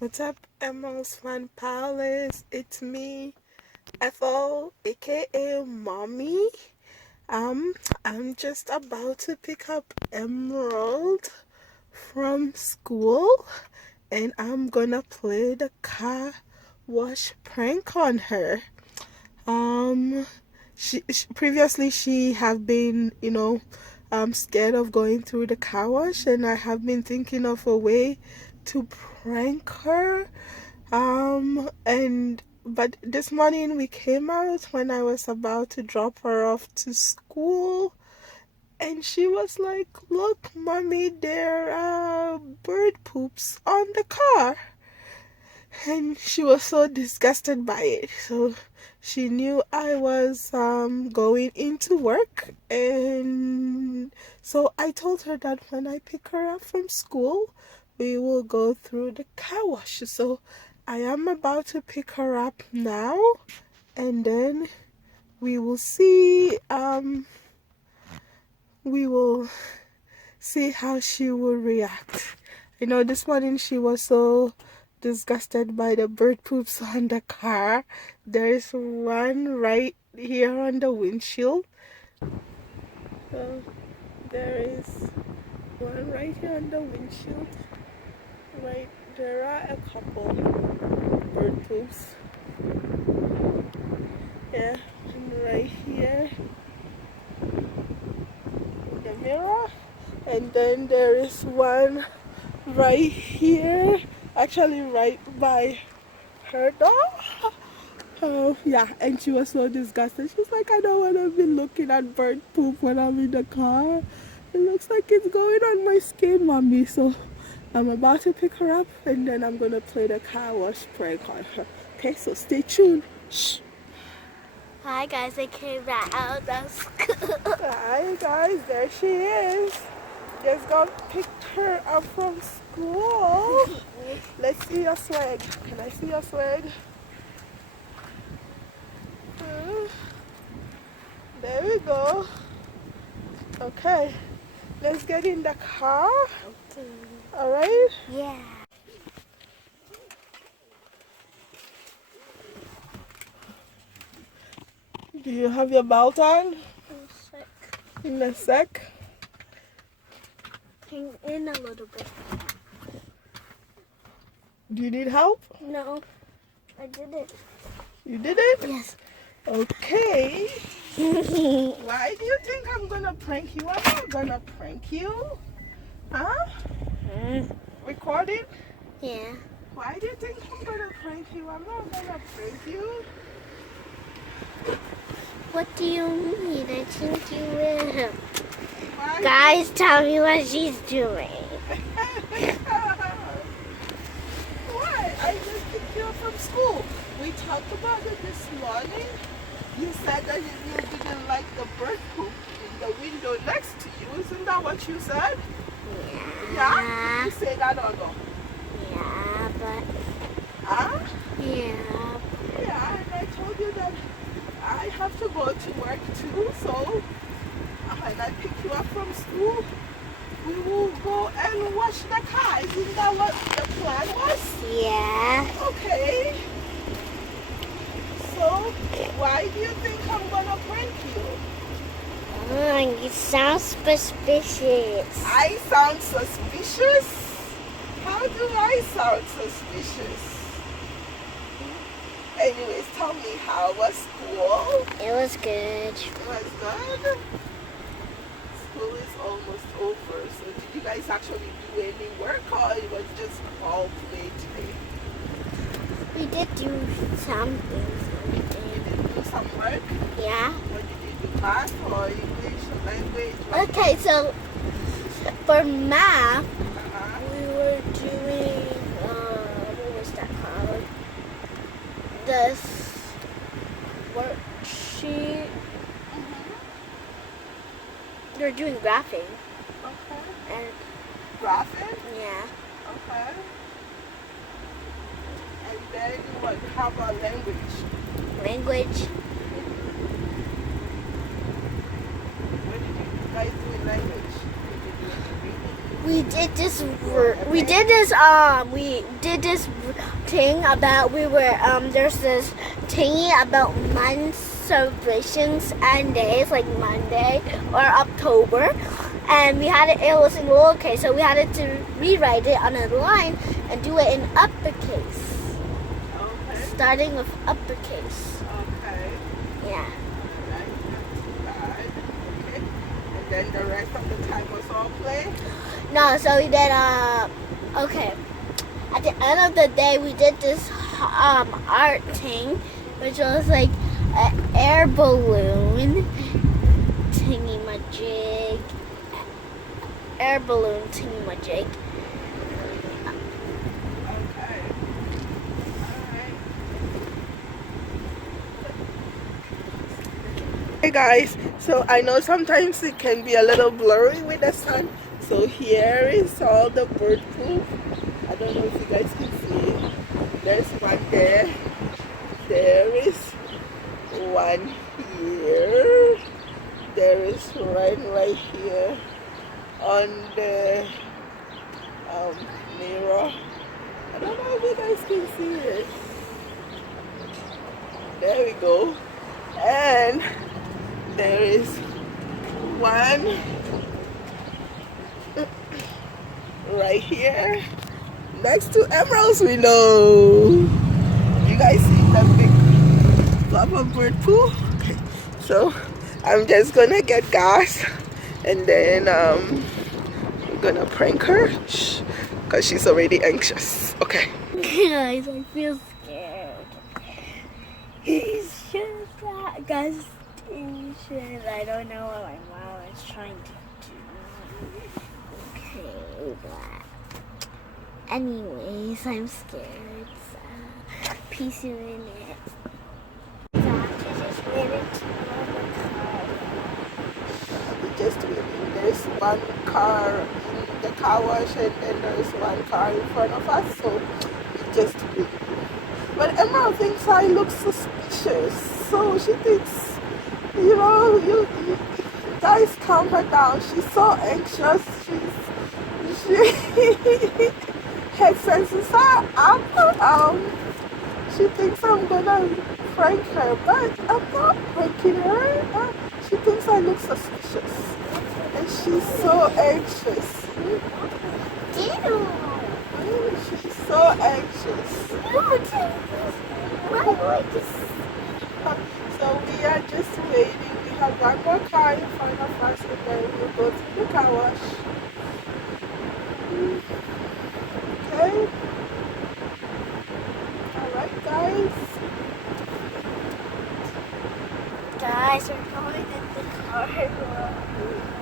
What's up, Emerald's Fun Palace? It's me, Ethel, aka Mommy. I'm just about to pick up Emerald from school, and I'm gonna play the car wash prank on her. She previously she have been, scared of going through the car wash, and I have been thinking of a way to prank her. And but this morning we came out when I was about to drop her off to school, and she was like, "Look, mommy, there are bird poops on the car." And she was so disgusted by it. So she knew I was going into work, and so I told her that when I pick her up from school, we will go through the car wash. So I am about to pick her up now, and then we will see how she will react. This morning she was so disgusted by the bird poops on the car. There is one right here on the windshield. So there is one right here on the windshield. Right, there are a couple bird poops. Yeah, and right here in the mirror. And then there is one right here, actually right by her door. Oh, yeah, and she was so disgusted. She's like, "I don't want to be looking at bird poop when I'm in the car. It looks like it's going on my skin, mommy." So I'm about to pick her up, and then I'm going to play the car wash prank on her. Okay, so stay tuned. Shh. Hi guys, I came back out of school. Hi guys, there she is. Just got picked her up from school. Let's see your swag. Can I see your swag? There we go. Okay, let's get in the car. Okay. All right? Yeah. Do you have your belt on? In a sec. Hang in a little bit. Do you need help? No, I did it. You did it? Yes. Okay. Why do you think I'm gonna prank you? I'm not gonna prank you. Huh? Recording? Yeah. Why do you think I'm gonna prank you? I'm not gonna prank you. What do you mean? I think you will. Why? Guys, tell me what she's doing. What? I just picked you up from school. We talked about it this morning. You said that you didn't like the bird poop in the window next to you. Isn't that what you said? Yeah? You say that or no? Yeah, but... Huh? Yeah. Yeah, and I told you that I have to go to work too, so when I pick you up from school, we will go and wash the car. Isn't that what the plan was? Yeah. Okay. So, why do you think I'm gonna prank you? You sound suspicious. I sound suspicious? How do I sound suspicious? Anyways, tell me, how was school? It was good. It was good? School is almost over, so did you guys actually do any work, or it was just all play today? We did do some things. You did do some work? Yeah. What did you do, math or English or language? What Okay, so for math, uh-huh. we were doing, what was that called? This worksheet. They're doing graphing. Okay. And Graphing? yeah. Okay. And then what? How about language? Language. What did you guys do in language? Did you do any reading? We did this. We did this thing about there's this thingy about month celebrations and days like Monday or October, and it was in lowercase, so we had to rewrite it on a line and do it in uppercase. Okay. Starting with uppercase. Okay. Yeah. Okay. And then the rest of the time was all play? No, so we did okay. At the end of the day we did this art thing, which was like an air balloon thingy-majig. Air balloon thingy-majig. Okay. Alright. Hey guys, so I know sometimes it can be a little blurry with the sun. So here is all the bird poop. I don't know if you guys can see it. There's one there. There is one here. There is one right here on the mirror. I don't know if you guys can see it. There we go. And there is one right here next to Emerald's window. You guys see that big blob of bird poo? Okay, so I'm just gonna get gas and then I'm gonna prank her because she's already anxious. Okay. Guys, I feel scared. He's just that gas station. I don't know what my mom is trying to do. Okay, but anyways, I'm scared. So, peace in it. So, I just ran into the car. Just waiting. There's one car in the car wash and then there's one car in front of us, so we just waiting. But Emerald thinks I look suspicious, so she thinks, you know, you guys calm her down. She's so anxious. She her senses are up. She thinks I'm gonna prank her, but I'm not pranking her. She thinks I look suspicious, and she's so anxious. Ew. She's so anxious. So we are just waiting. We have one more car in front of us, and then we'll go to the car wash. Okay. All right, guys. Guys, we're going in the car. We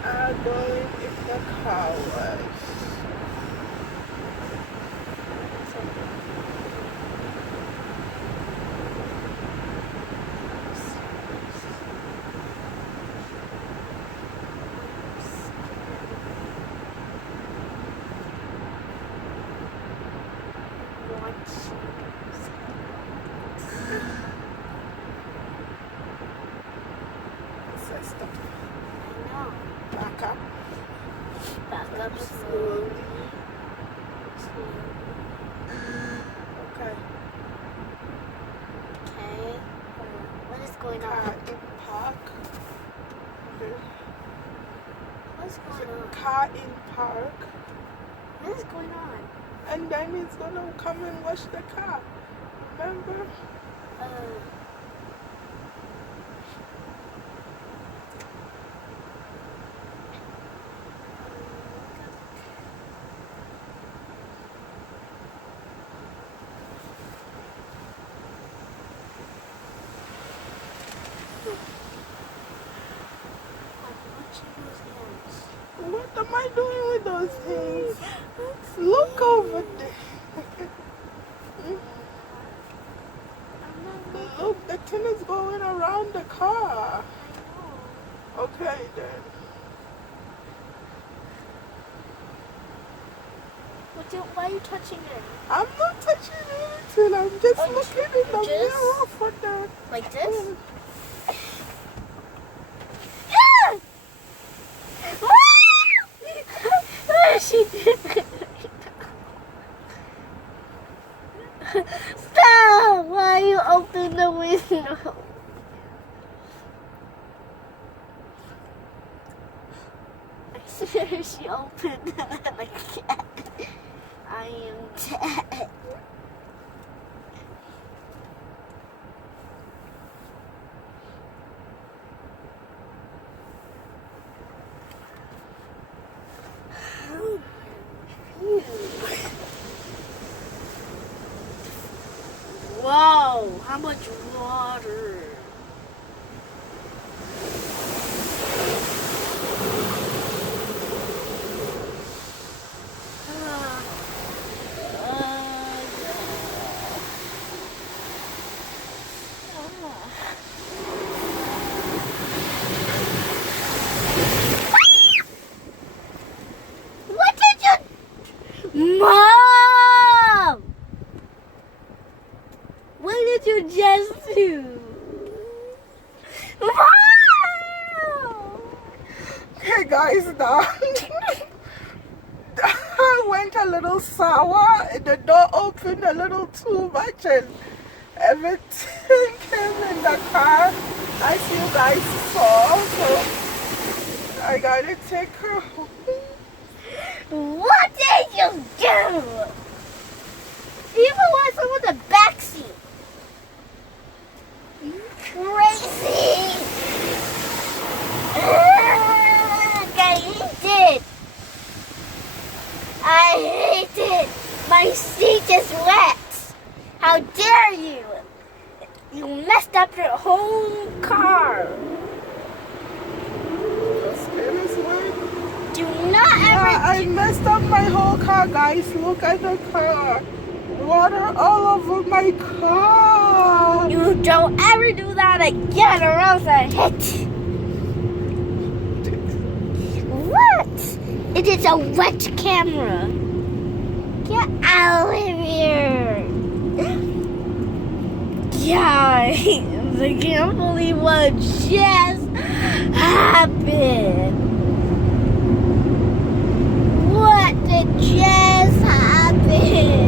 are going in the car wash. Stop. I know. Back up. Back up Slowly. Okay. Okay. What is going Car on? in park. What's going on? Car in park. What is going on? And then he's gonna come and wash the car. Remember? What am I doing with those things? Look over there. Look, the thing is going around the car. Okay then. Why are you touching it? I'm not touching anything. I'm just looking in the mirror for the... Like this? She did. Stop! Why you open the window? I swear she opened it again. I am dead. Whoa, how much water? What did you... Mom! What did you just do? Mom! Okay, guys, now I went a little sour. The door opened a little too much, and everything came in the car, as you guys saw. So I gotta take her home. What did you do? Even was on the back seat. You crazy! I hate it. I hate it. My seat is wet. How dare you? You messed up your whole car. The skin is wet. Do not ever. I messed up my whole car, guys. Look at the car. Water all over my car. You don't ever do that again, or else I hit you. What? It is a wet camera. Get out of here. Guys, I can't believe what just happened. What did just happen?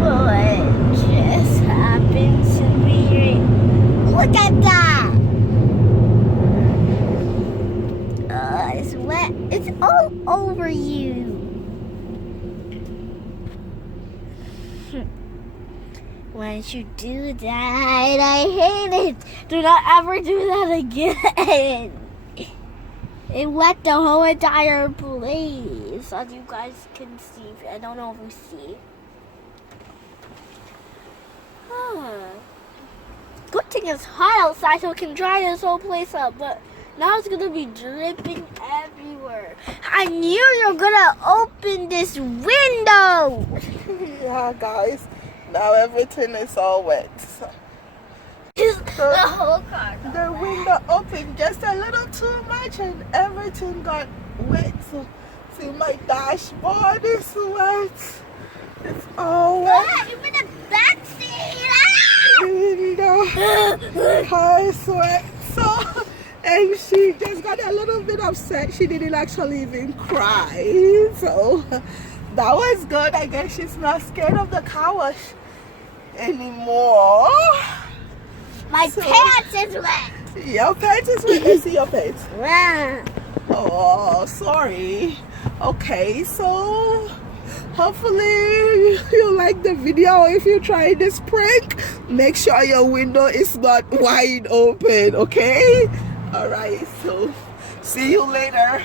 What just happened to me? Look at that. It's wet. It's all over you. Why did you do that? I hate it. Do not ever do that again. It wet the whole entire place, as you guys can see. I don't know if you see. Good thing it's hot outside so it can dry this whole place up, but now it's gonna be dripping everywhere. I knew you were gonna open this window. Yeah, guys. Now everything is all wet. The whole car. The window opened just a little too much, and everything got wet. So, see, my dashboard is wet. It's all wet. Ah, you're in the back seat. The car is wet. So, and she just got a little bit upset. She didn't actually even cry. So that was good. I guess she's not scared of the car wash anymore. My pants is wet. Your pants is wet. Let's see your pants. Ah. Oh, sorry. Okay, so hopefully you like the video. If you try this prank, make sure your window is not wide open, okay? All right, so see you later.